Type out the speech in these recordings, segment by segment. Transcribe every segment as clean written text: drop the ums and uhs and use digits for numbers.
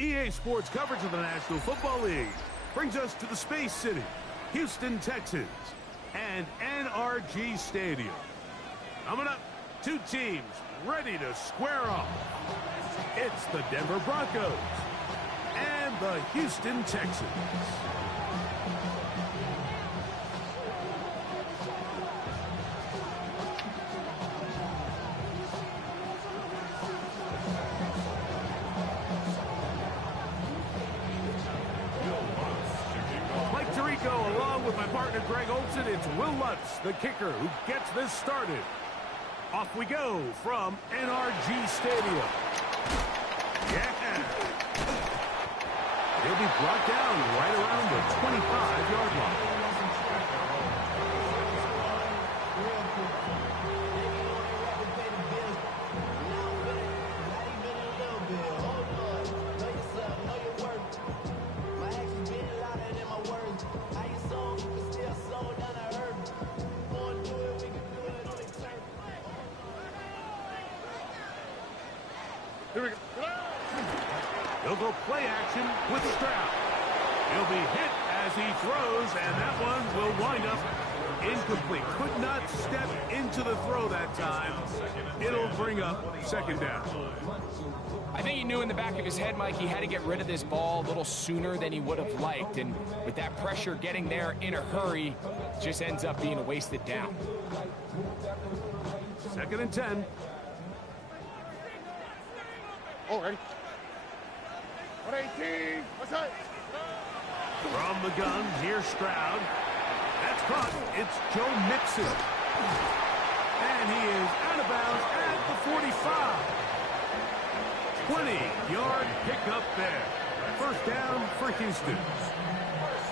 EA Sports coverage of the National Football League brings us to the Space City, Houston, Texas, and NRG Stadium. Coming up, two teams ready to square off. It's the Denver Broncos and the Houston Texans. Along with my partner Greg Olson, it's Will Lutz, the kicker, who gets this started. Off we go from NRG Stadium. Yeah. He'll be brought down right around the 25-yard line. Here we go. He'll go play action with Stroud. He'll be hit as he throws, and that one will wind up incomplete. Could not step into the throw that time. It'll bring up second down. I think he knew in the back of his head, Mike, he had to get rid of this ball a little sooner than he would have liked. And with that pressure getting there in a hurry, just ends up being a wasted down. 2nd and 10. Already. 118. What's that? From the gun, here's Stroud. That's caught. It's Joe Mixon. And he is out of bounds at the 45. 20-yard pickup there. First down for Houston.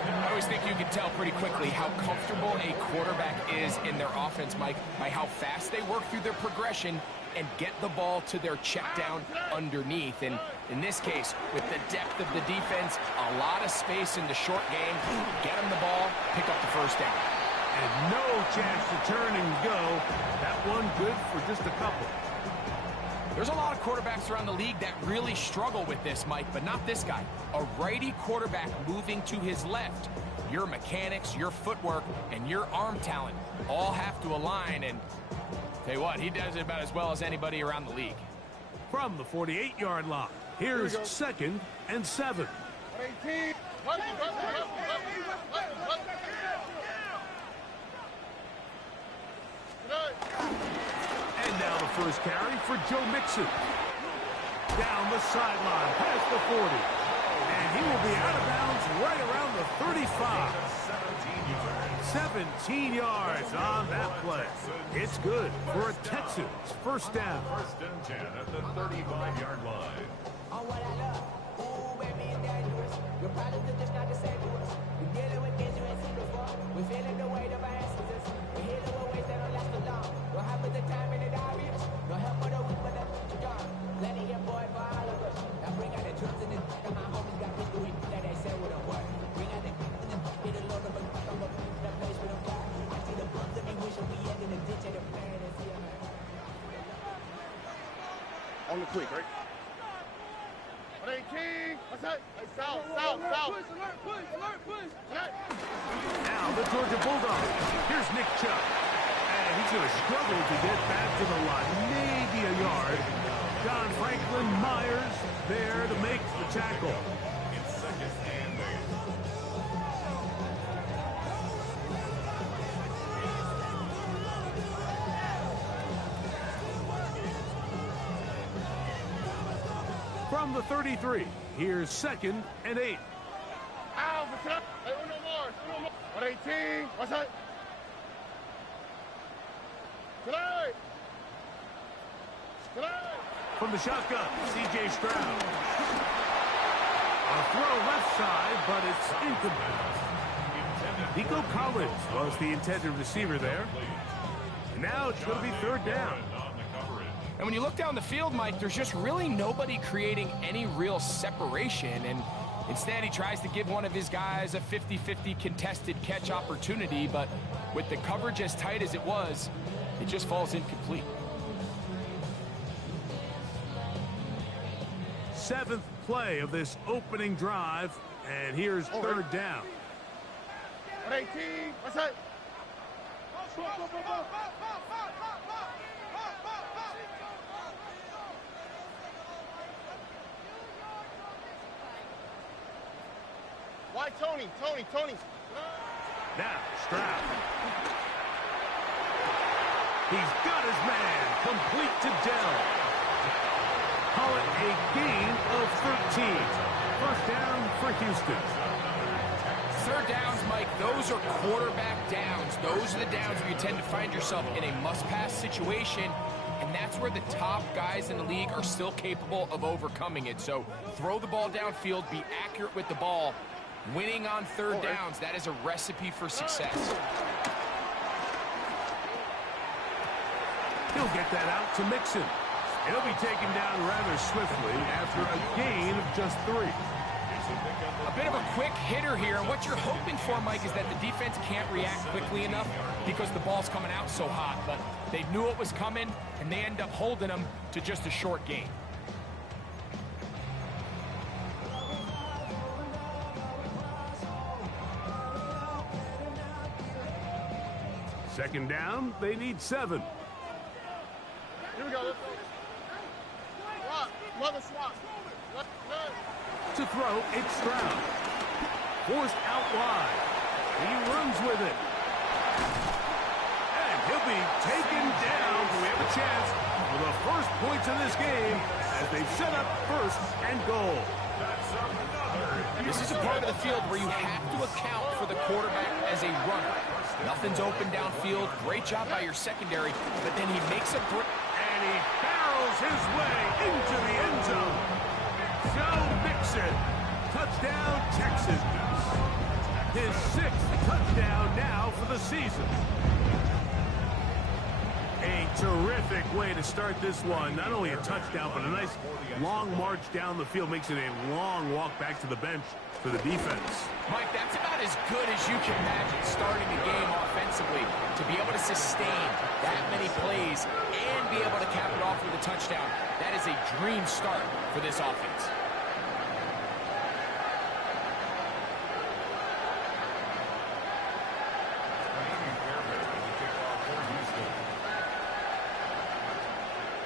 I always think you can tell pretty quickly how comfortable a quarterback is in their offense, Mike, by how fast they work through their progression and get the ball to their check down underneath. And in this case, with the depth of the defense, a lot of space in the short game, get them the ball, pick up the first down. And no chance to turn and go. That one good for just a couple. There's a lot of quarterbacks around the league that really struggle with this, Mike, but not this guy. A righty quarterback moving to his left. Your mechanics, your footwork, and your arm talent all have to align, and tell you what, he does it about as well as anybody around the league. From the 48-yard line, here's 2nd and 7. 118. And now the first carry for Joe Mixon. Down the sideline, past the 40. And he will be out of bounds right around the 35. 17 yards on that play. It's good for a Texans first down. 1st and 10 at the 35-yard line. On what I love. Ooh, baby, dangerous. Your problems are just not the same to us. We're dealing with things you ain't seen before. We're feeling the weight of our answers. We're healing with ways that don't last so long. Don't happen the time in the obvious. No help for the weak, but the gone. Plenty of boy for all of us. Now bring out the drums and the my homies got me doing that they said wouldn't work. Bring out the get a load of a the place with a fire. I see the bumps that we wishing we end in the ditch of the plan and see them. On the quick, right? 118. What's that? Hey, south. Push, alert, push. Now the Georgia Bulldogs. Here's Nick Chubb. And he's going to struggle to get back to the line. Maybe a yard. John Franklin Myers there to make the tackle. It's 2nd and 8. From the 33, here's 2nd and 8. Ow, what's up? Hey, uno more. 118. What's that? Tonight. From the shotgun, C.J. Stroud. A throw left side, but it's incomplete. Nico Collins was the intended receiver there. And now it's going to be 3rd down. And when you look down the field, Mike, there's just really nobody creating any real separation. And instead, he tries to give one of his guys a 50-50 contested catch opportunity. But with the coverage as tight as it was, it just falls incomplete. 7th play of this opening drive, and here's third down. 118. What's that? Why Tony? Tony. Now, Stroud. He's got his man. Complete to Dell. Call it a gain of 13. First down for Houston. Third downs, Mike, those are quarterback downs. Those are the downs where you tend to find yourself in a must-pass situation, and that's where the top guys in the league are still capable of overcoming it. So throw the ball downfield, be accurate with the ball. Winning on third downs, that is a recipe for success. He'll get that out to Mixon. He'll be taken down rather swiftly after a gain of just 3. A bit of a quick hitter here, and what you're hoping for, Mike, is that the defense can't react quickly enough because the ball's coming out so hot, but they knew it was coming, and they end up holding them to just a short gain. Second down, they need 7. Here we go. Let's go. Swap. Mother swap. To throw, it's Stroud. Forced out wide. He runs with it. And he'll be taken down. We have a chance for the first points of this game as they set up first and goal. This is a part of the field where you have to account for the quarterback as a runner. Nothing's open downfield. Great job by your secondary, but then he makes a break. And he barrels his way into the end zone. Joe Mixon. Touchdown, Texans. His 6th touchdown now for the season. A terrific way to start this one. Not only a touchdown, but a nice long march down the field. Makes it a long walk back to the bench for the defense. Mike, that's about as good as you can imagine starting the game offensively. To be able to sustain that many plays and be able to cap it off with a touchdown, that is a dream start for this offense.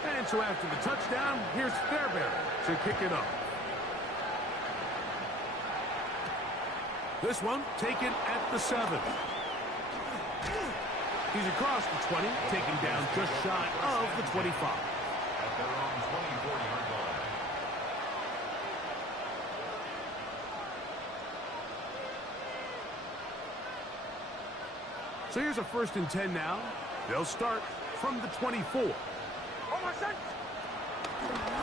And so after the touchdown, here's Fairbairn to kick it off. This one taken at the 7. He's across the 20, taken down just shy of the 25. At their own 24-yard line. So here's a 1st and 10 now. They'll start from the 24.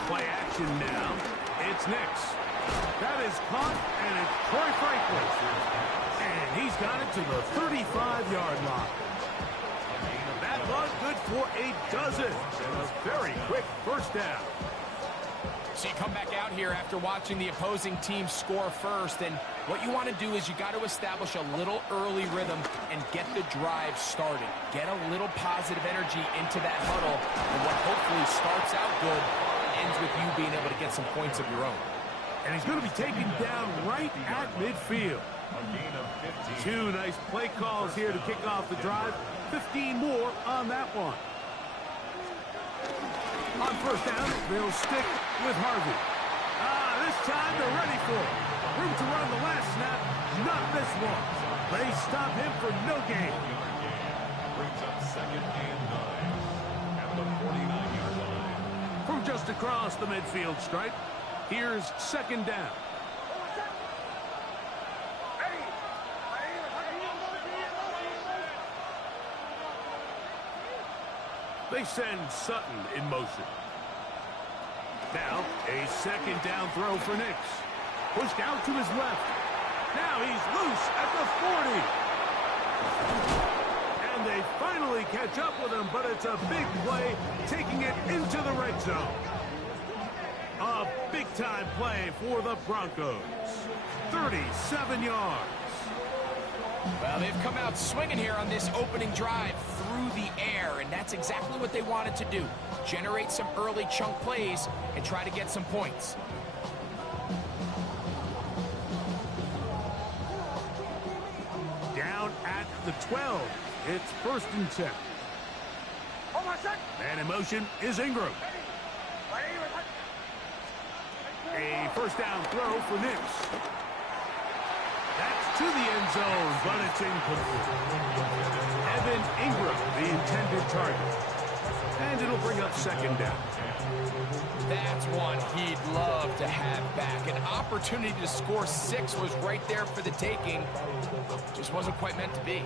Play action now. It's Nix. That is caught, and it's Troy Franklin. And he's got it to the 35-yard line. That was good for a dozen. And a very quick first down. So you come back out here after watching the opposing team score first, and what you want to do is you got to establish a little early rhythm and get the drive started. Get a little positive energy into that huddle, and what hopefully starts out good ends with you being able to get some points of your own. And he's going to be taken down right at midfield. A gain of 15. 2 nice play calls here to kick off the drive. 15 more on that one. On first down, they'll stick with Harvey. This time they're ready for it. Room to run the last snap, not this one. They stop him for no gain. Brings up 2nd and 9 at the 49-yard line. From just across the midfield stripe, here's 2nd down. They send Sutton in motion. Now, a 2nd down throw for Nix. Pushed out to his left. Now he's loose at the 40. And they finally catch up with him, but it's a big play, taking it into the red zone. A big-time play for the Broncos. 37 yards. Well, they've come out swinging here on this opening drive through the air, and that's exactly what they wanted to do. Generate some early chunk plays and try to get some points. Down at the 12. It's 1st and 10. And in motion is Ingram. A first down throw for Nix. That's to the end zone, but it's incomplete. Evan Ingram, the intended target. And it'll bring up 2nd down. That's one he'd love to have back. An opportunity to score 6 was right there for the taking. Just wasn't quite meant to be.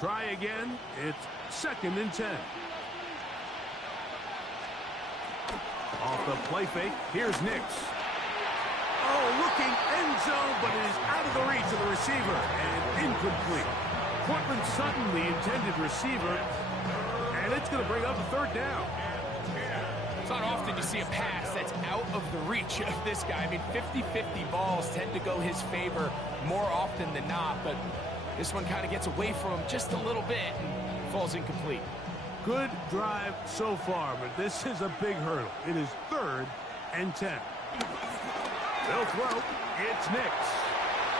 Try again. It's 2nd and 10. Off the play fake. Here's Nix. Oh, looking end zone, but it is out of the reach of the receiver and incomplete. Cortland Sutton, the intended receiver, and it's going to bring up a 3rd down. It's not often you see a pass that's out of the reach of this guy. I mean, 50-50 balls tend to go his favor more often than not, but this one kind of gets away from him just a little bit and falls incomplete. Good drive so far, but this is a big hurdle. It is 3rd and 10. They'll throw. It's Nix.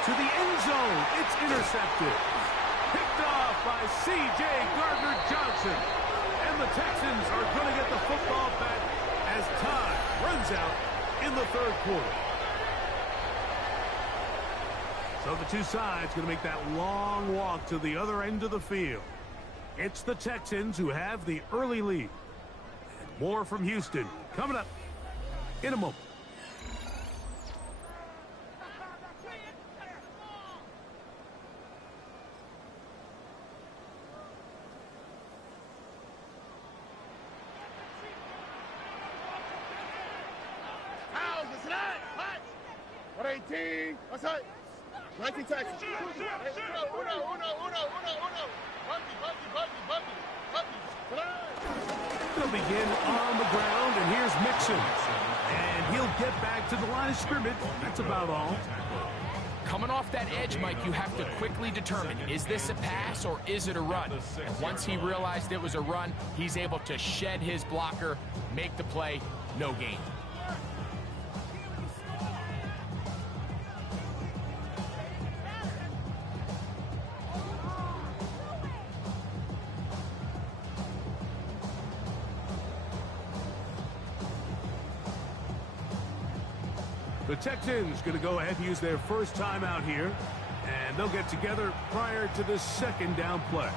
To the end zone. It's intercepted. Picked off by C.J. Gardner-Johnson. And the Texans are going to get the football back as time runs out in the 3rd quarter. So the two sides going to make that long walk to the other end of the field. It's the Texans who have the early lead. And more from Houston coming up in a moment. What 18? What's that? 19 Texans. They'll begin on the ground, and here's Mixon. And he'll get back to the line of scrimmage. That's about all. Coming off that edge, Mike, you have to quickly determine, is this a pass or is it a run? And once he realized it was a run, he's able to shed his blocker, make the play, no gain. The Texans going to go ahead and use their first time out here, and they'll get together prior to the 2nd down play.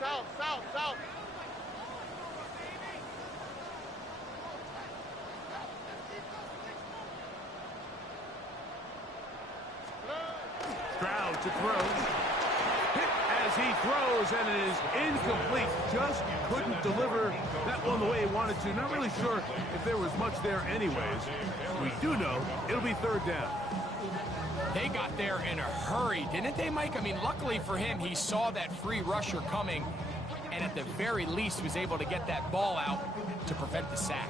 South. Stroud to throw. Hit as he throws, and it is incomplete. Just couldn't deliver that one the way he wanted to. Not really sure if there was much there anyways. We do know it'll be 3rd down. They got there in a hurry, didn't they, Mike? I mean, luckily for him, he saw that free rusher coming, and at the very least was able to get that ball out to prevent the sack.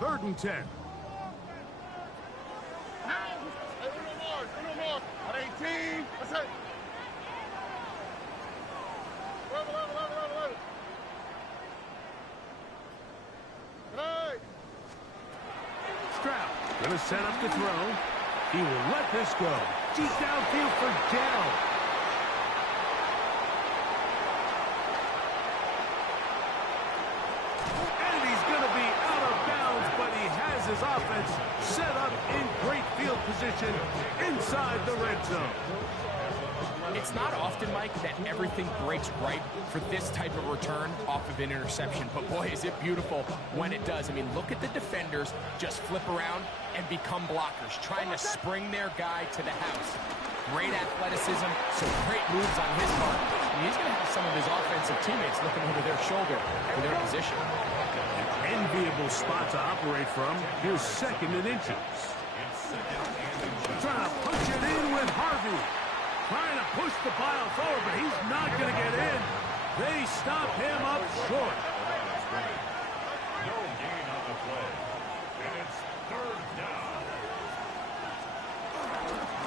3rd and 10. Uno more. At 18. What's that? 11. Right. Stroud going to set up the throw. He will let this go. Deep downfield for Dell. And he's going to be out of bounds, but he has his offense set up in great field position inside the red zone. It's not often, Mike, that everything breaks right for this type of return off of an interception. But, boy, is it beautiful when it does. I mean, look at the defenders just flip around and become blockers, trying to spring their guy to the house. Great athleticism, some great moves on his part. And he's going to have some of his offensive teammates looking over their shoulder for their position. An enviable spot to operate from. Here's 2nd and inches. Trying to punch it in with Harvey. Trying to push the pile forward, but he's not going to get in. They stop him up short. No gain on the play. And it's 3rd down.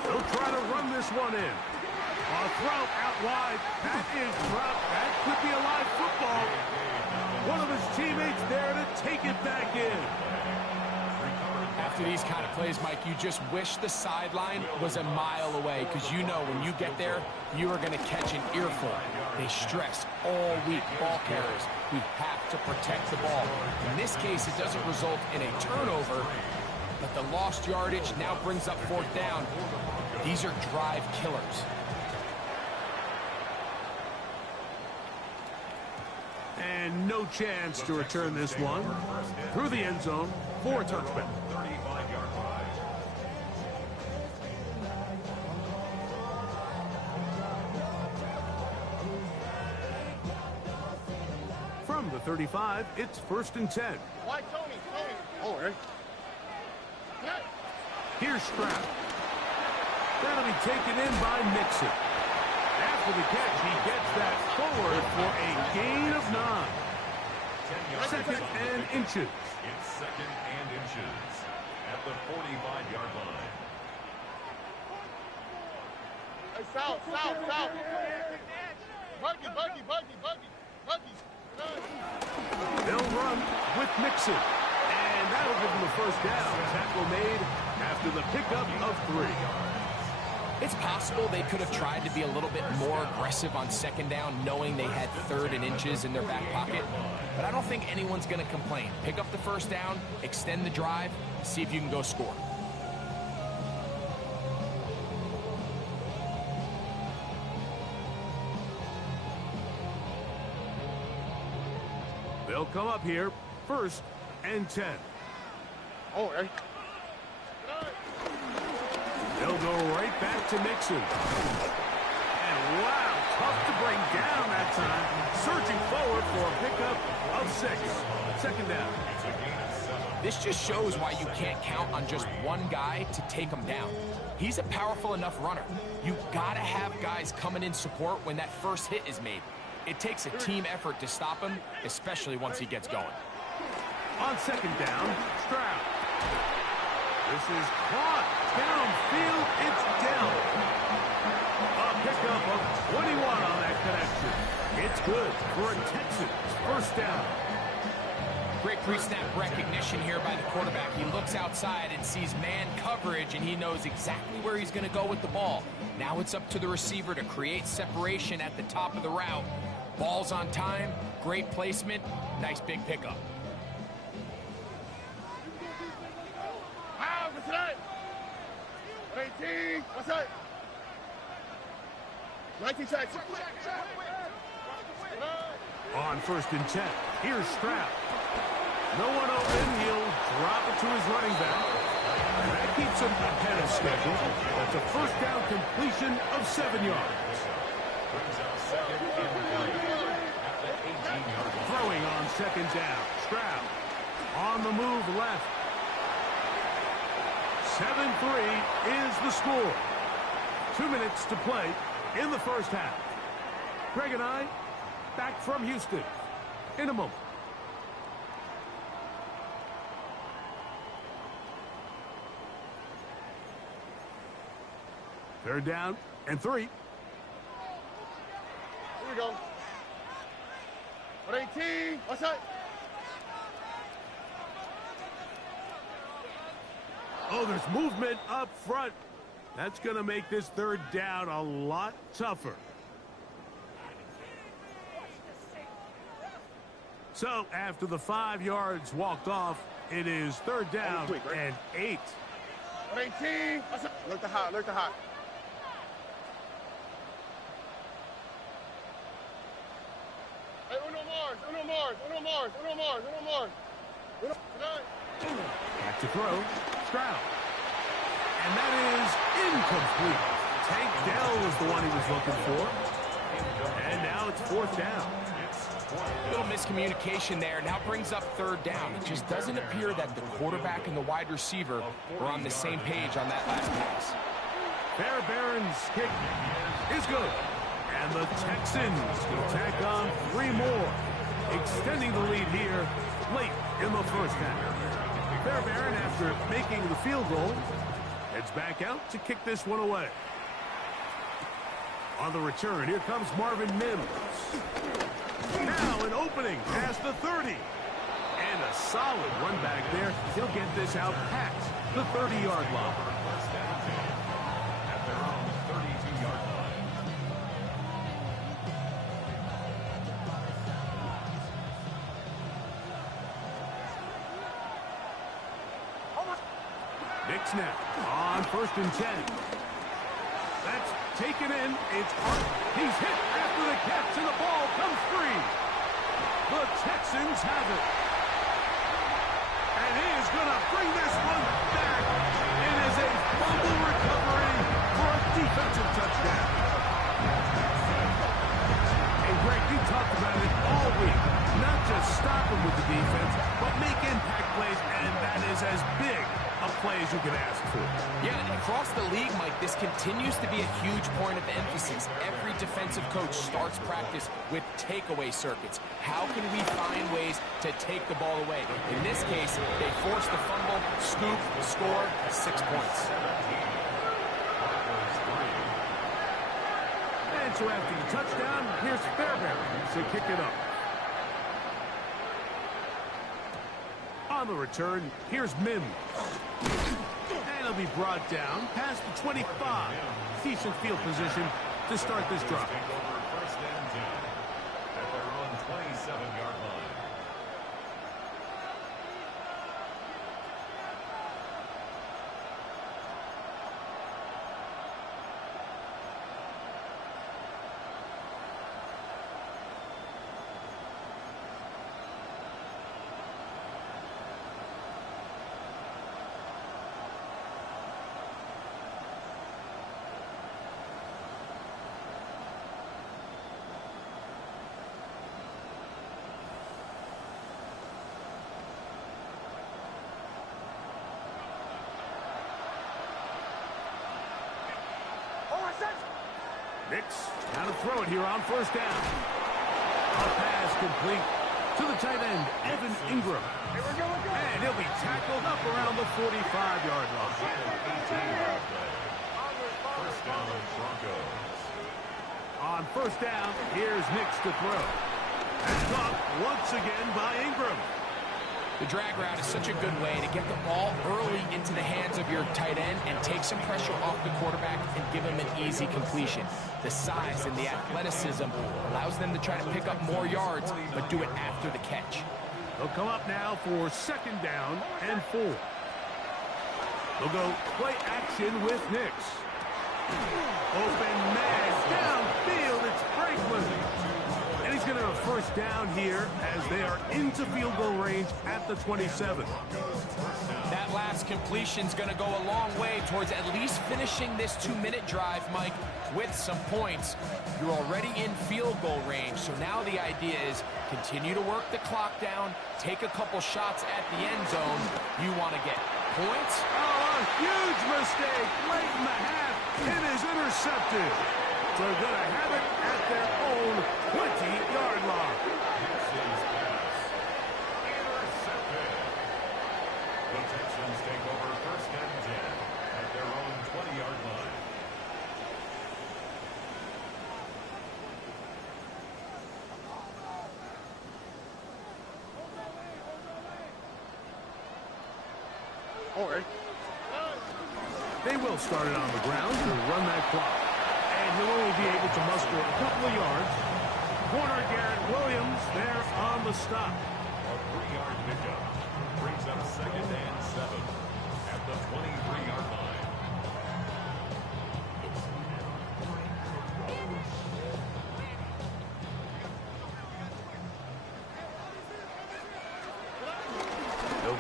They'll try to run this one in. A throw out wide. That is dropped. That could be a live football. One of his teammates there to take it back in. After these kind of plays, Mike, you just wish the sideline was a mile away, because you know when you get there, you are going to catch an earful. They stress all week, ball carriers. We have to protect the ball. In this case, it doesn't result in a turnover, but the lost yardage now brings up 4th down. These are drive killers. And no chance to return this one. Through the end zone for a touchback. 35-yard line. From the 35, it's 1st and 10. Why, Tony? Oh, Eric. Here's Stroud. That'll be taken in by Nixon. After the catch, he gets that forward for a gain of 9. 2nd and inches. It's 2nd and inches at the 45-yard line. Hey, south. Buggy. They'll run with Nixon. And that'll give them the 1st down. Tackle made after the pickup of 3. It's possible they could have tried to be a little bit more aggressive on 2nd down, knowing they had 3rd and inches in their back pocket. But I don't think anyone's going to complain. Pick up the 1st down, extend the drive, see if you can go score. They'll come up here, 1st and 10. Oh, Eric. They'll go right back to Nixon. And wow, tough to bring down that time. Surging forward for a pickup of 6. 2nd down. This just shows why you can't count on just one guy to take him down. He's a powerful enough runner. You've got to have guys coming in support when that first hit is made. It takes a team effort to stop him, especially once he gets going. On 2nd down, Stroud. This is caught. Downfield, it's down. A pickup of 21 on that connection. It's good for a Texans 1st down. Great pre-snap recognition here by the quarterback. He looks outside and sees man coverage, and he knows exactly where he's going to go with the ball. Now it's up to the receiver to create separation at the top of the route. Ball's on time, great placement, nice big pickup. What's that? 18. What's that? 19 checks. On 1st and 10, here's Stroud. No one open, he'll drop it to his running back. And that keeps him ahead of schedule. That's a 1st down completion of 7 yards. Throwing on 2nd down, Stroud on the move left. 7-3 is the score. 2 minutes to play in the 1st half. Greg and I back from Houston in a moment. Third down and 3. Here we go. 18. What's that? Oh, there's movement up front. That's going to make this 3rd down a lot tougher. So, after the 5 yards walked off, it is 3rd down and 8. 18. What's that? Look the hot. uno more, uno more, uno more, uno more, uno more. Back to throw. Stroud. And that is incomplete. Tank Dell was the one he was looking for. And now it's 4th down. Little miscommunication there. Now brings up 3rd down. It just doesn't appear that the quarterback and the wide receiver were on the same page on that last pass. Fairbairn's kick is good. And the Texans will tack on 3 more, extending the lead here late in the first half. Fairbairn, after making the field goal, heads back out to kick this one away. On the return, here comes Marvin Mims. Now an opening past the 30. And a solid run back there. He'll get this out past the 30-yard line. First down 10 at their own 32-yard line. Nick snap on 1st and 10. That's taken in. It's Hart. He's hit after the catch, and the ball comes free. The Texans have it. And he is going to bring this one back. It is a fumble recovery for a defensive touchdown. And Greg, you talked about it all week. Not just stop him with the defense, but make impact plays, and that is as big a play as you can ask for. Yeah, and across the league, Mike, this continues to be a huge point of emphasis. Every defensive coach starts practice with takeaway circuits. How can we find ways to take the ball away? In this case, they forced the fumble, scoop, score, 6 points. And so after the touchdown, here's Fairbairn to kick it up. On the return, here's Mims. And he'll be brought down past the 25. Decent field position to start this drive. Take over 1st and 10 at their own 27-yard line. Nix, how to throw it here on 1st down. A pass complete to the tight end, Evan Ingram. And he'll be tackled up around the 45-yard line. 18-yard play. First down, Broncos. On 1st down, here's Nix to throw. And caught once again by Ingram. The drag route is such a good way to get the ball early into the hands of your tight end and take some pressure off the quarterback and give him an easy completion. The size and the athleticism allows them to try to pick up more yards, but do it after the catch. They'll come up now for 2nd down and 4. They'll go play action with Nix. Open man downfield, it's Franklin. And he's going to have 1st down here as they are into field goal range at the 27. That last completion's going to go a long way towards at least finishing this 2-minute drive, Mike, with some points. You're already in field goal range, so now the idea is continue to work the clock down, take a couple shots at the end zone. You want to get points? Oh, a huge mistake late in the half. It is intercepted. So they're going to have it at their own 20-yard line. Nixon's pass. Intercepted. The Texans take over 1st and 10 at their own 20-yard line. They will start it on the ground to run that clock. And he'll only be able to muster a couple of yards. Corner Garrett Williams there on the stop. A 3-yard pickup brings up 2nd and 7 at the 23-yard line.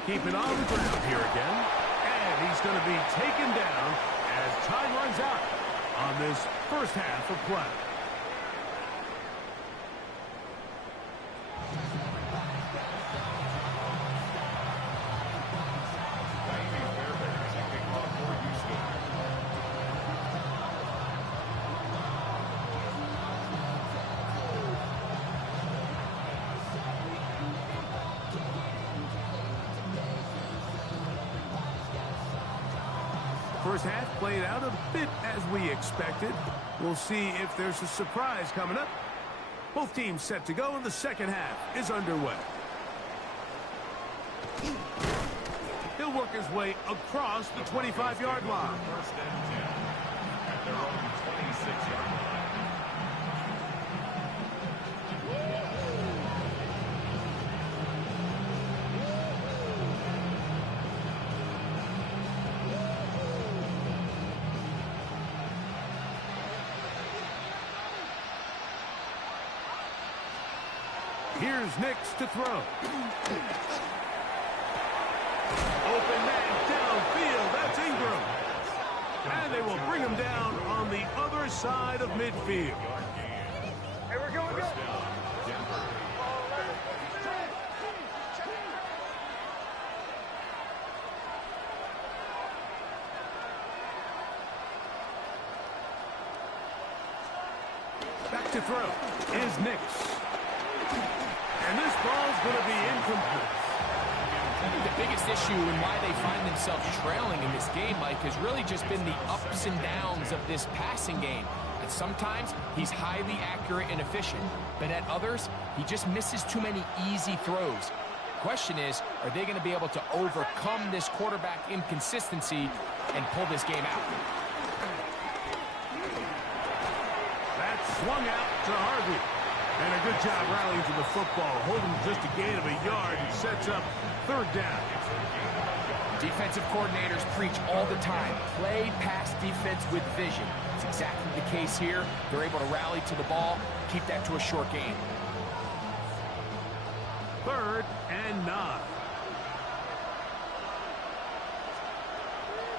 keep it on the ground here again. And he's going to be taken down as time runs out on this first half of play. First half played out a bit as we expected. We'll see if there's a surprise coming up. Both teams set to go, and the second half is underway. He'll work his way across the 25-yard line. First and 10 at their own 26-yard line. Here's Nix to throw. Open man downfield. That's Ingram. And they will bring him down on the other side of midfield. Hey, we're going First down, Denver. Back to throw is Nix. And this ball's going to be incomplete. I think the biggest issue and why they find themselves trailing in this game, Mike, has really just been the ups and downs of this passing game. And sometimes he's highly accurate and efficient, but at others, he just misses too many easy throws. Question is, are they going to be able to overcome this quarterback inconsistency and pull this game out? That's swung out to Harvey. And a good job rallying to the football, holding just a gain of a yard and sets up third down. Defensive coordinators preach all the time, play pass defense with vision. It's exactly the case here. They're able to rally to the ball, keep that to a short gain. Third and 9.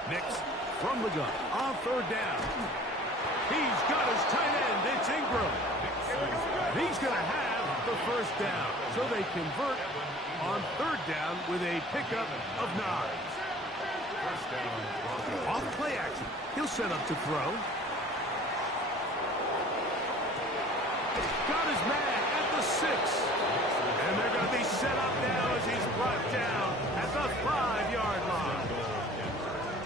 Nix from the gun on third down. He's got his tight end. It's Ingram. He's going to have the first down. So they convert on third down with a pickup of 9. First down, Broncos. Off play action. He'll set up to throw. Got his man at the 6. And they're going to be set up now as he's brought down at the 5-yard line.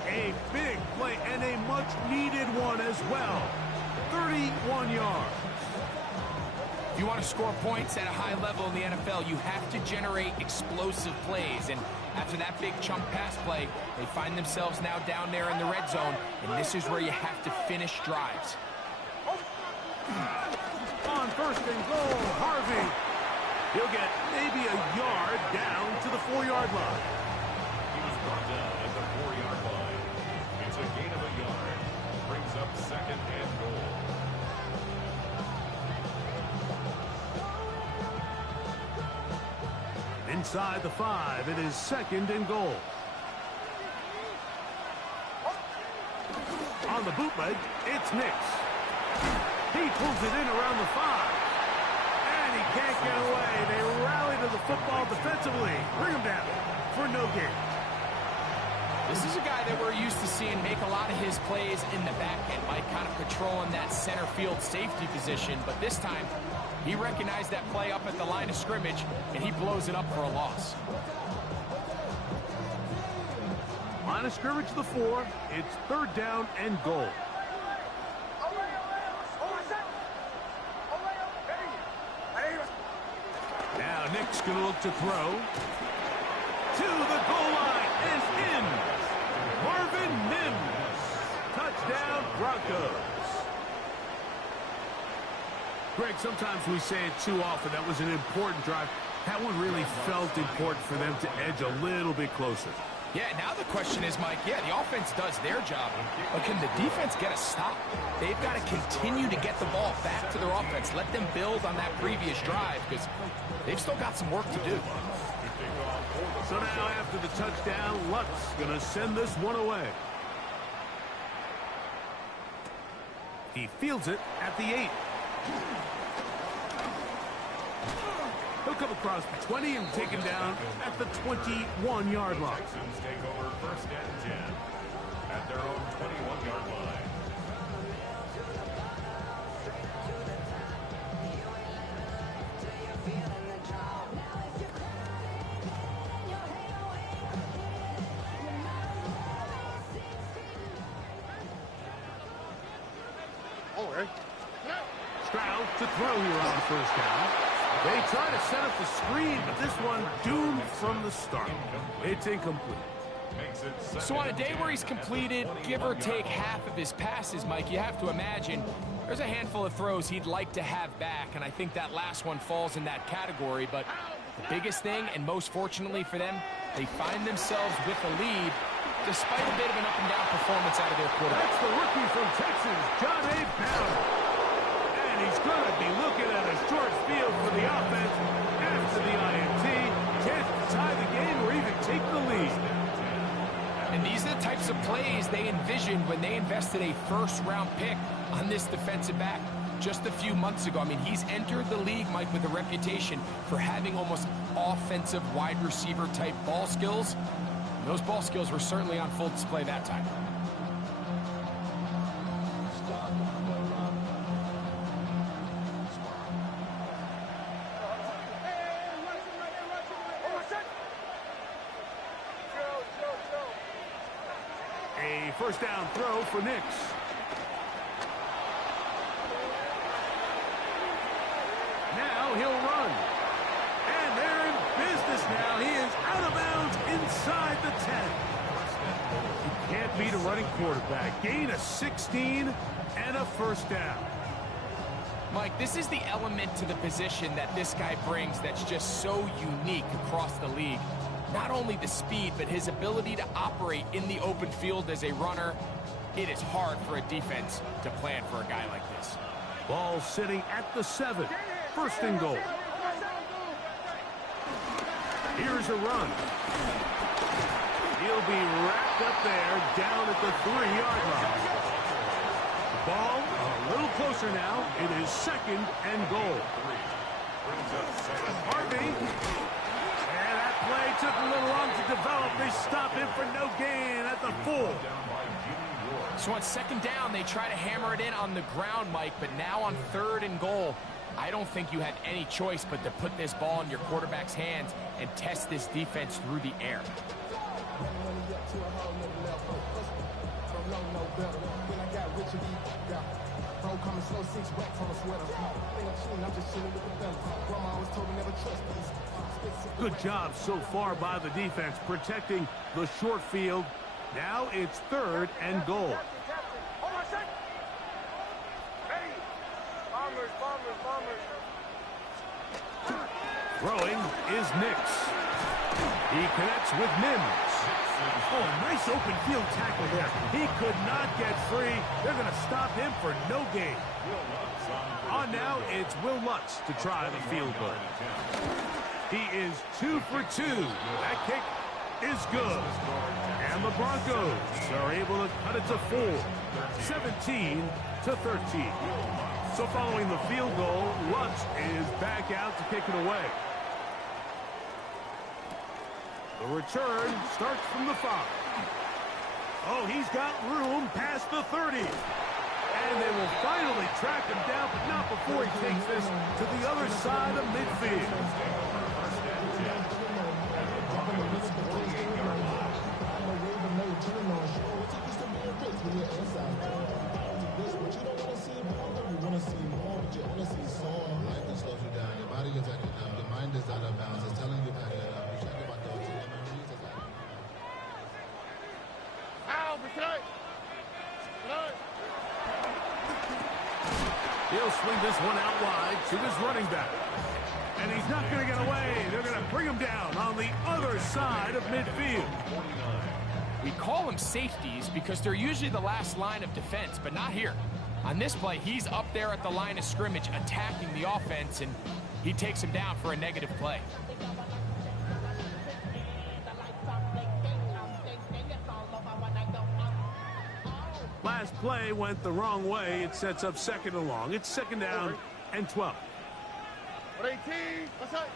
A big play and a much-needed one as well. 31 yards. If you want to score points at a high level in the NFL, you have to generate explosive plays. And after that big chunk pass play, they find themselves now down there in the red zone. And this is where you have to finish drives. On first and goal, Harvey. He'll get maybe a yard down to the 4-yard line. He was brought down at the 4-yard line. It's a gain of a yard. Brings up second and goal. Inside the 5, it is second and goal. On the bootleg, it's Nix. He pulls it in around the 5. And he can't get away. They rally to the football defensively. Bring him down for no gain. This is a guy that we're used to seeing make a lot of his plays in the back end, like kind of patrolling that center field safety position. But this time, he recognized that play up at the line of scrimmage, and he blows it up for a loss. Line of scrimmage to the 4. It's third down and goal. Now Nick's going to look to throw. To the goal line and in. Marvin Mims. Touchdown Broncos. Greg, sometimes we say it too often. That was an important drive. That one really felt important for them to edge a little bit closer. Yeah, now the question is, Mike, yeah, the offense does their job, but can the defense get a stop? They've got to continue to get the ball back to their offense. Let them build on that previous drive because they've still got some work to do. To kick off for the So now after the touchdown, Lutz going to send this one away. He fields it at the 8. He'll come across the 20 and taken down at the 21-yard line. Texans take over first and 10 at their own 21-yard line. Stroud to throw here on first down. They try to set up the screen, but this one doomed from the start. It's incomplete. So on a day where he's completed, give or take half of his passes, Mike, you have to imagine there's a handful of throws he'd like to have back, and I think that last one falls in that category. But the biggest thing, and most fortunately for them, they find themselves with a lead despite a bit of an up-and-down performance out of their quarterback. That's the rookie from Texas, John A. Brown. And he's going to be looking at a short field for the offense after the INT. Chance to tie the game or even take the lead. And these are the types of plays they envisioned when they invested a first-round pick on this defensive back just a few months ago. I mean, he's entered the league, Mike, with a reputation for having almost offensive wide receiver type ball skills. And those ball skills were certainly on full display that time. A first down throw for Nix. Now he'll run. And they're in business now. He is out of bounds inside the 10. You can't beat a running quarterback. Gain of 16 and a first down. Mike, this is the element to the position that this guy brings that's just so unique across the league. Not only the speed, but his ability to operate in the open field as a runner. It is hard for a defense to plan for a guy like this. Ball sitting at the 7. First and goal. Here's a run. He'll be wrapped up there down at the 3-yard line. The ball a little closer now. It is second and goal. Harvey. Play took a little long to develop. They stop him for no gain at the 4. So on second down, they try to hammer it in on the ground, Mike, but now on third and goal, I don't think you had any choice but to put this ball in your quarterback's hands and test this defense through the air. Good job so far by the defense protecting the short field. Now it's third and goal. Throwing is Nix. He connects with Mims. Oh, nice open field tackle there. He could not get free. They're going to stop him for no gain. On now, it's Will Lutz to try the field goal. He is 2 for 2. That kick is good. And the Broncos are able to cut it to 4. 17 to 13. So following the field goal, Lutz is back out to kick it away. The return starts from the 5. Oh, he's got room past the 30. And they will finally track him down, but not before he takes this to the other side of midfield. He'll swing this one out wide to his running back. And he's not going to get away. They're going to bring him down on the other side of midfield. We call them safeties because they're usually the last line of defense, but not here. On this play, he's up there at the line of scrimmage attacking the offense, and he takes him down for a negative play. last play went the wrong way. It sets up second and long. It's second down and 12. 118. What's that?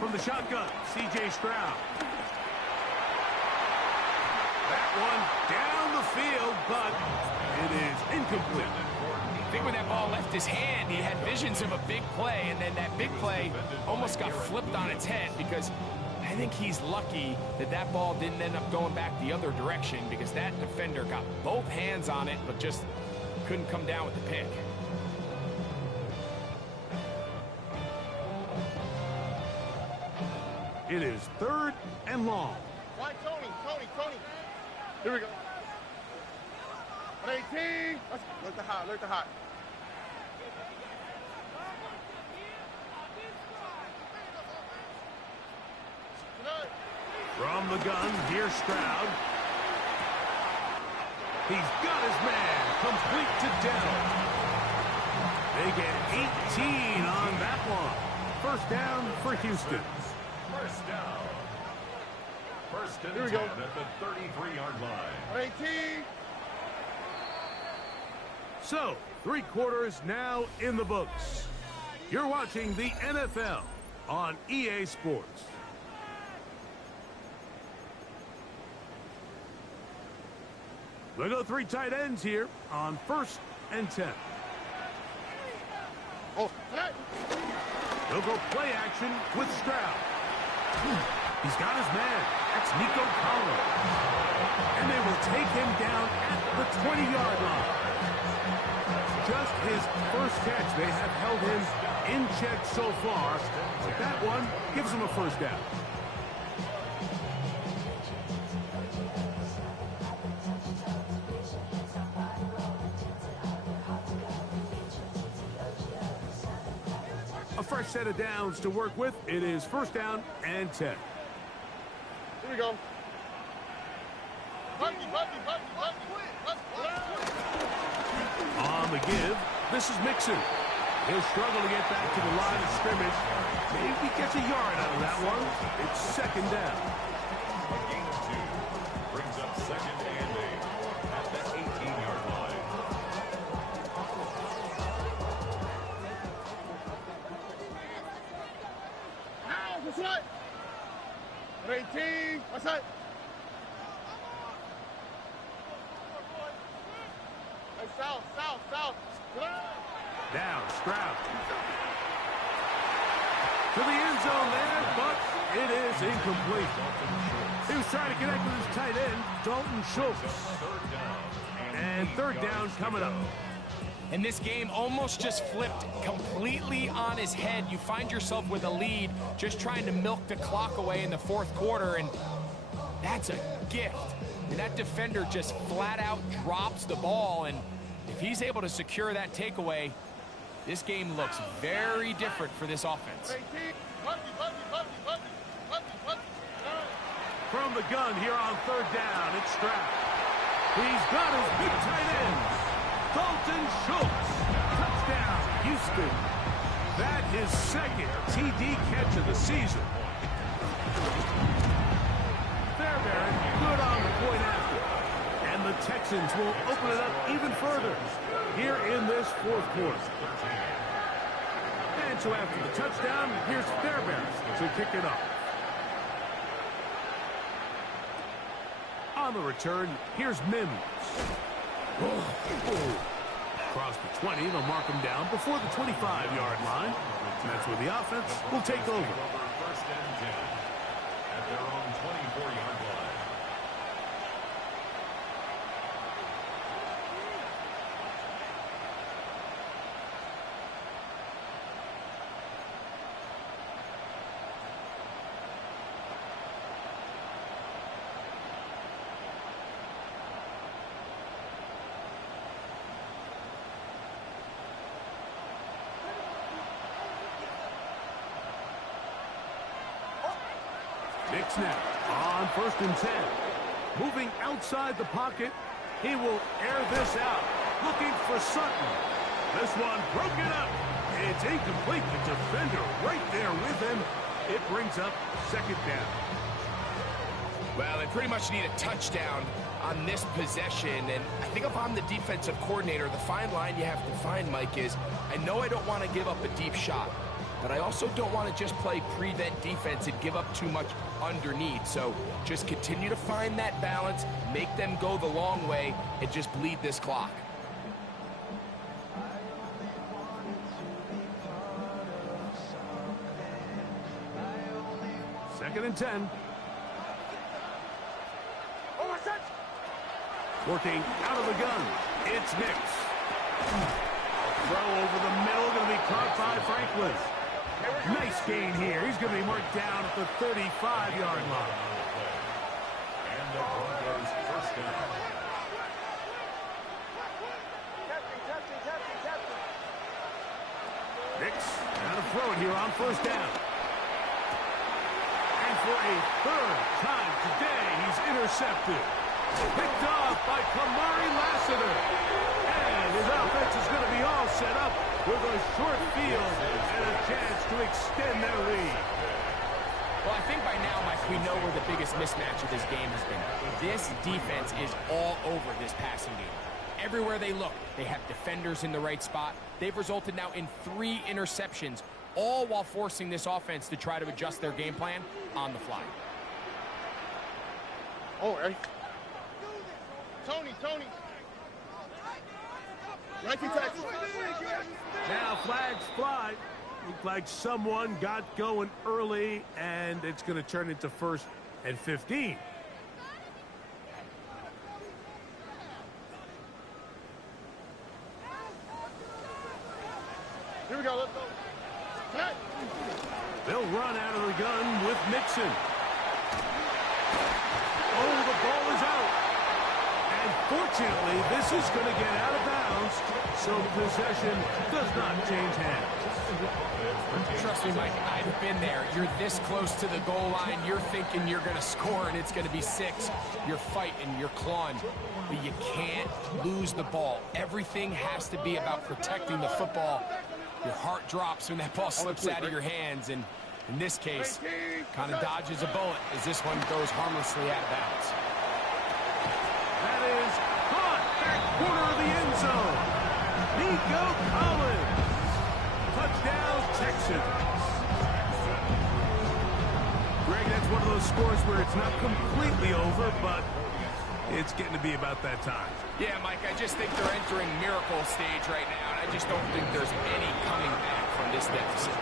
From the shotgun, C.J. Stroud. That one down the field, but it is incomplete. I think when that ball left his hand, he had visions of a big play, and then that big play almost got flipped on its head because I think he's lucky that that ball didn't end up going back the other direction because that defender got both hands on it but just couldn't come down with the pick. It is third and long. Why, Tony? Here we go. 118. Look the hot. From the gun, here's Stroud. He's got his man, complete to Dell. They get 18 on that one. First down for Houston. First down. First and Here we 10 go. at the 33-yard line. 118. So, 3 quarters now in the books. You're watching the NFL on EA Sports. We'll go 3 tight ends here on first and 10. Oh, hey. He'll go play action with Stroud. He's got his man. That's Nico Collins. And they will take him down at the 20-yard line. Just his first catch. They have held him in check so far. But that one gives him a first down. A fresh set of downs to work with. It is first down and 10. Here we go. On the give, this is Mixon. He'll struggle to get back to the line of scrimmage. Maybe gets a yard out of that one. It's second down. A gain of 2 brings up second and 8 at the 18-yard line. What's that? 118. What's that? Hey, south. Down, Stroud. To the end zone there, but it is incomplete. He was trying to connect with his tight end, Dalton Schultz. Third down. And third down coming up. And this game almost just flipped completely on his head. You find yourself with a lead, just trying to milk the clock away in the fourth quarter, and that's a gift. And that defender just flat out drops the ball, and if he's able to secure that takeaway, this game looks very different for this offense. From the gun here on third down, it's Stroud. He's got his big tight end, Dalton Schultz. Touchdown, Houston. That his second TD catch of the season. Fairbairn good on the point after. And the Texans will open it up even further here in this fourth quarter. And so after the touchdown, here's Fairbairn to kick it off. On the return, here's Mims. Across the 20, they'll mark him down before the 25-yard line. And that's where the offense will take over. First and 10 at their own 24-yard line. Big snap on first and 10. Moving outside the pocket, he will air this out. Looking for Sutton. This one broken up. It's incomplete. The defender right there with him. It brings up second down. Well, they pretty much need a touchdown on this possession, and I think if I'm the defensive coordinator, the fine line you have to find, Mike, is I know I don't want to give up a deep shot, but I also don't want to just play prevent defense and give up too much underneath. So just continue to find that balance, make them go the long way, and just bleed this clock. Second and 10. Working out of the gun. It's Nix. Throw over the middle, going to be caught by Franklin. Nice gain here. He's going to be marked down at the 35-yard line. And the Broncos first down. Nix, now to throw it here on first down. And for a third time today, he's intercepted. Picked off by Kamari Lassiter. And his offense is going to be all set up with a short field and a chance to extend their lead. Well, I think by now, Mike, we know where the biggest mismatch of this game has been. This defense is all over this passing game. Everywhere they look, they have defenders in the right spot. They've resulted now in 3 interceptions, all while forcing this offense to try to adjust their game plan on the fly. Oh, hey. Tony. 19 tackles. Now flags fly. Looked like someone got going early, and it's going to turn into 1st and 15. Here we go. Let's go. Hey. They'll run out of the gun with Mixon. Oh, the ball is out. And fortunately, this is going to get out of bounds, so possession does not change hands. Trust me, Mike, I've been there. You're this close to the goal line. You're thinking you're going to score, and it's going to be 6. You're fighting, you're clawing, but you can't lose the ball. Everything has to be about protecting the football. Your heart drops when that ball slips out of your hands, and in this case, kind of dodges a bullet as this one goes harmlessly out of bounds. That is caught back corner of the end zone. Nico Collins. Touchdown, Texans. Greg, that's one of those scores where it's not completely over, but it's getting to be about that time. Yeah, Mike, I just think they're entering miracle stage right now, and I just don't think there's any coming back from this deficit.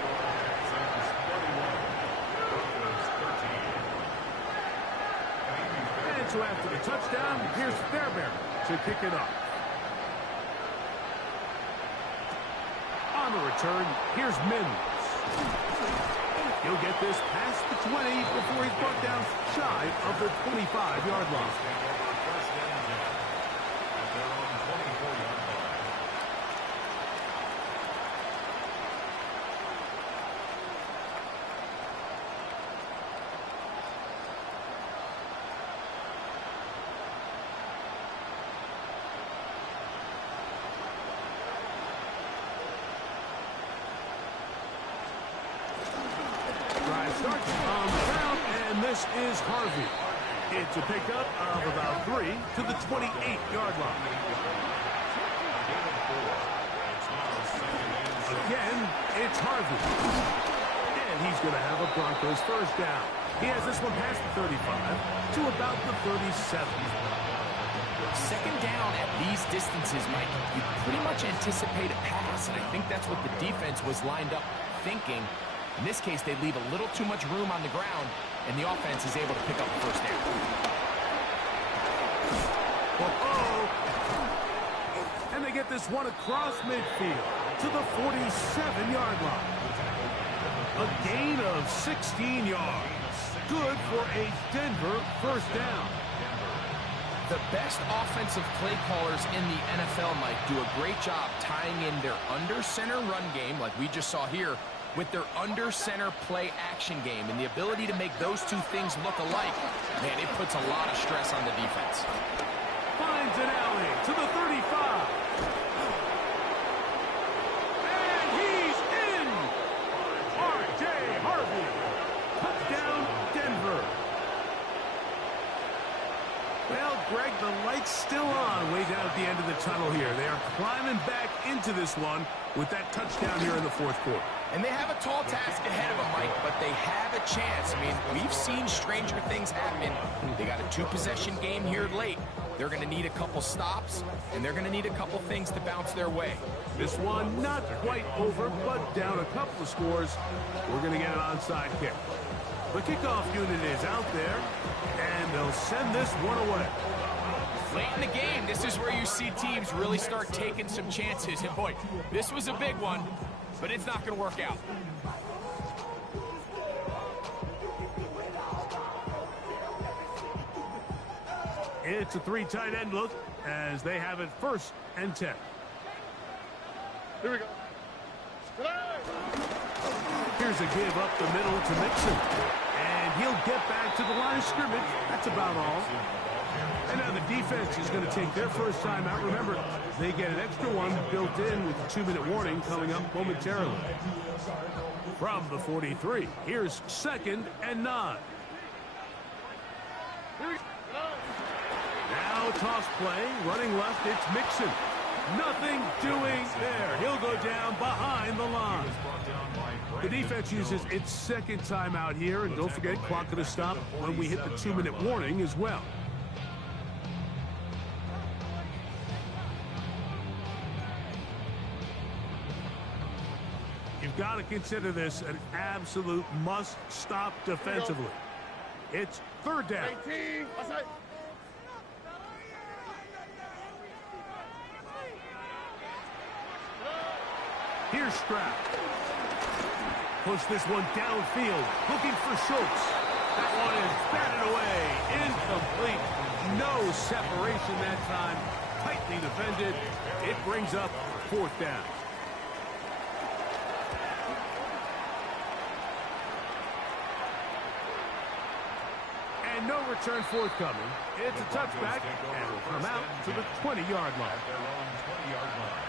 And so after the touchdown, here's Fairbairn to kick it off. On the return, here's Mims. He'll get this past the 20 before he's brought down shy of the 25-yard line. Starts on the ground, and this is Harvey. It's a pickup of about 3 to the 28-yard line. Again, it's Harvey. And he's going to have a Broncos first down. He has this one past the 35 to about the 37. Second down at these distances, Mike, you pretty much anticipate a pass, and I think that's what the defense was lined up thinking. In this case, they leave a little too much room on the ground, and the offense is able to pick up the first down. And they get this one across midfield to the 47-yard line. A gain of 16 yards. Good for a Denver first down. The best offensive play callers in the NFL, Mike, do a great job tying in their under-center run game, like we just saw here, with their under-center play action game. And the ability to make those two things look alike, man, it puts a lot of stress on the defense. Finds an alley to the 35. And he's in! R.J. Harvey. Touchdown, Denver. down at the end of the tunnel here. They are climbing back into this one with that touchdown here in the fourth quarter. And they have a tall task ahead of them, Mike, but they have a chance. I mean, we've seen stranger things happen. They got a two-possession game here late. They're going to need a couple stops, and they're going to need a couple things to bounce their way. This one not quite over, but down a couple of scores. We're going to get an onside kick. The kickoff unit is out there, and they'll send this one away. Late in the game, this is where you see teams really start taking some chances. And boy, this was a big one, but it's not going to work out. It's a three tight end look as they have it 1st and 10. Here we go. Here's a give up the middle to Mixon. And he'll get back to the line of scrimmage. That's about all. And now the defense is going to take their first time out. Remember, they get an extra one built in with the 2-minute warning coming up momentarily. From the 43, here's 2nd and 9. Now toss play, running left, it's Mixon. Nothing doing there. He'll go down behind the line. The defense uses its 2nd timeout here, and don't forget, clock going to stop when we hit the 2-minute warning as well. You've got to consider this an absolute must-stop defensively. It's 3rd down. 18. Outside. Here's Stroud. Push this one downfield, looking for Schultz. That one is batted away, incomplete. No separation that time, tightly defended. It brings up 4th down. And no return forthcoming. It's a touchback, and will come out to the 20-yard line. At their own 20-yard line.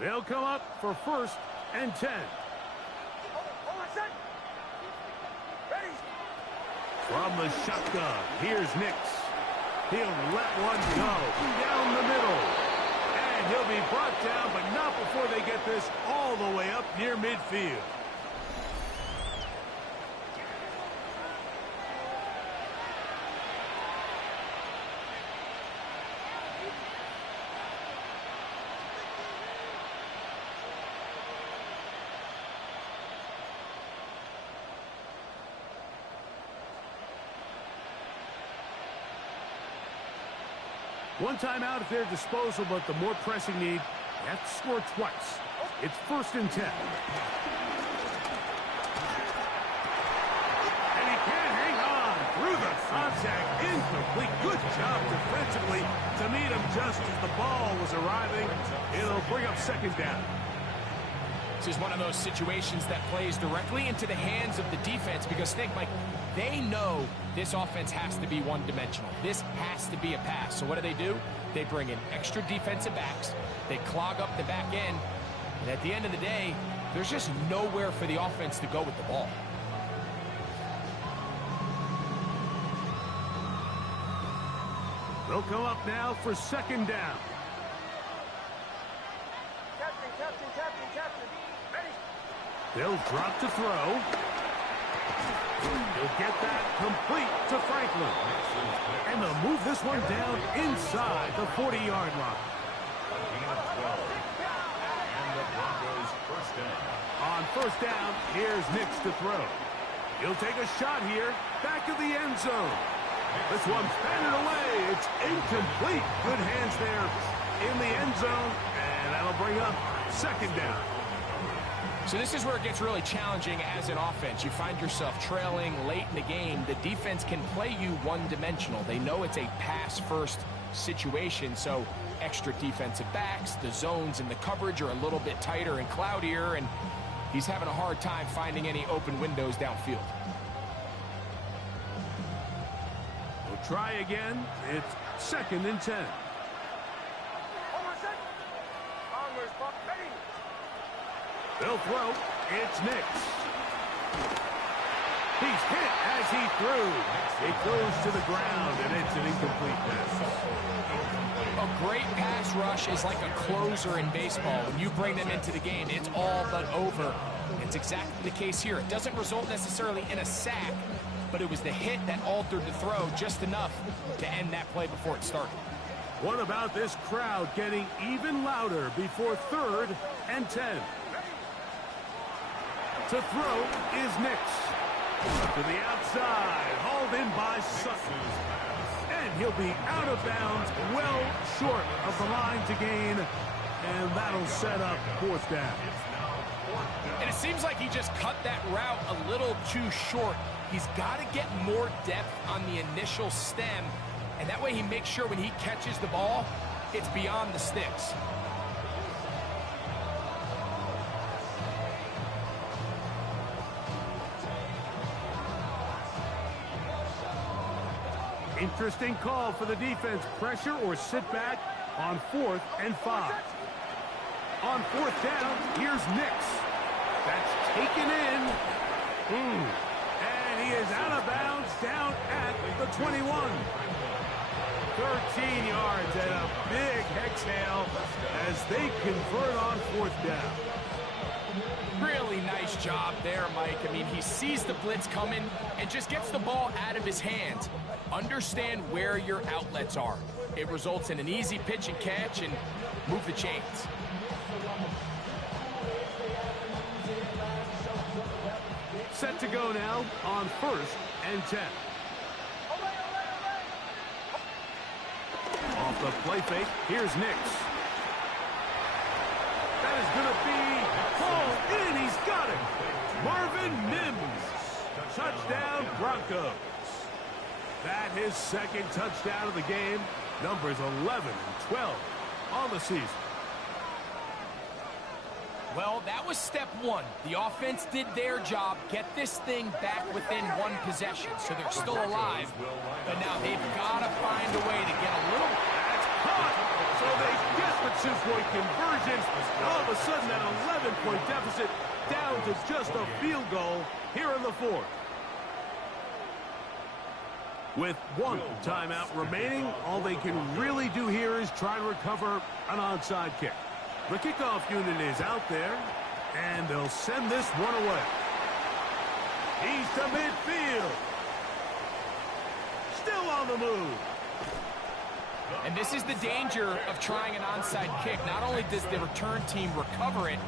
They'll come up for 1st and 10. From the shotgun, here's Nix. He'll let one go down the middle. And he'll be brought down, but not before they get this all the way up near midfield. One timeout at their disposal, but the more pressing need, they have to score twice. It's 1st and 10. And he can't hang on through the contact. Incomplete. Good job defensively to meet him just as the ball was arriving. It'll bring up 2nd down. This is one of those situations that plays directly into the hands of the defense because think, Mike, they know this offense has to be one-dimensional. This has to be a pass. So what do? They bring in extra defensive backs. They clog up the back end. And at the end of the day, there's just nowhere for the offense to go with the ball. They'll come up now for 2nd down. Captain. Ready. They'll drop to throw. He'll get that complete to Franklin. And they'll move this one down inside the 40-yard line. And the Broncos 1st down. On 1st down, here's Nix to throw. He'll take a shot here, back of the end zone. This one's batted away. It's incomplete. Good hands there in the end zone, and that'll bring up 2nd down. So this is where it gets really challenging as an offense. You find yourself trailing late in the game. The defense can play you one-dimensional. They know it's a pass-first situation, so extra defensive backs, the zones and the coverage are a little bit tighter and cloudier, and he's having a hard time finding any open windows downfield. We'll try again. It's 2nd and 10. They'll throw. It's Nix. He's hit as he threw. It goes to the ground, and it's an incomplete pass. A great pass rush is like a closer in baseball. When you bring them into the game, it's all but over. It's exactly the case here. It doesn't result necessarily in a sack, but it was the hit that altered the throw just enough to end that play before it started. What about this crowd getting even louder before 3rd and 10? To throw is Nix. To the outside, hauled in by Sutton. And he'll be out of bounds, well short of the line to gain. And that'll set up 4th down. And it seems like he just cut that route a little too short. He's got to get more depth on the initial stem. And that way he makes sure when he catches the ball, it's beyond the sticks. Interesting call for the defense. Pressure or sit back on 4th and 5. On 4th down, here's Nix. That's taken in. And he is out of bounds down at the 21. 13 yards and a big exhale as they convert on 4th down. Really nice job there, Mike. I mean, he sees the blitz coming and just gets the ball out of his hands. Understand where your outlets are. It results in an easy pitch and catch and move the chains. Set to go now on 1st and 10. Off the play fake, here's Nix. That is going to be called in. He's got it. Marvin Mims. Touchdown, Broncos. That his 2nd touchdown of the game. Numbers 11 and 12 on the season. Well, that was step 1. The offense did their job, get this thing back within 1 possession, so they're still alive. But now they've got to find a way to get a little... That's caught! So they get the 2-point conversion. All of a sudden, that 11-point deficit down to just a field goal here in the 4th. With 1 timeout remaining, all they can really do here is try to recover an onside kick. The kickoff unit is out there, and they'll send this one away. He's to midfield. Still on the move. And this is the danger of trying an onside kick. Not only does the return team recover it,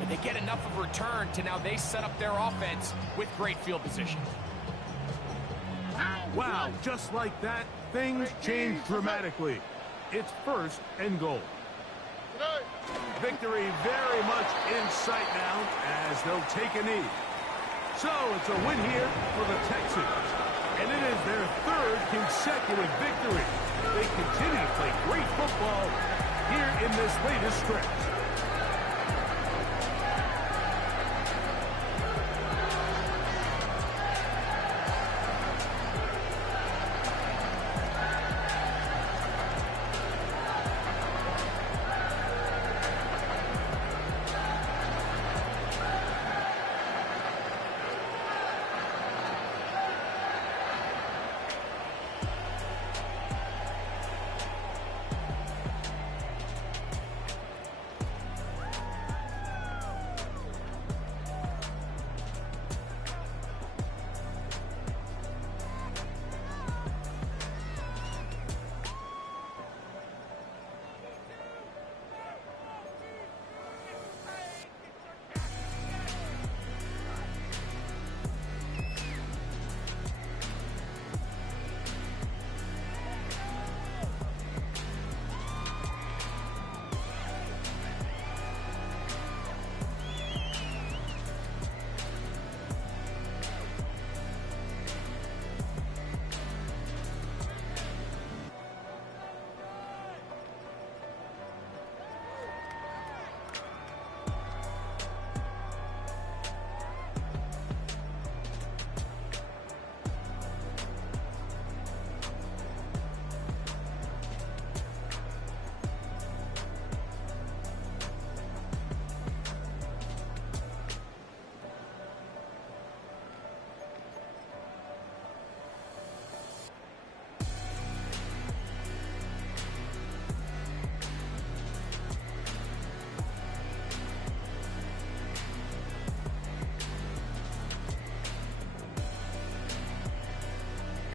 but they get enough of a return to now they set up their offense with great field position. Wow, just like that, things change dramatically. It's 1st and goal. Victory very much in sight now as they'll take a knee. So it's a win here for the Texans. And it is their 3rd consecutive victory. They continue to play great football here in this latest stretch.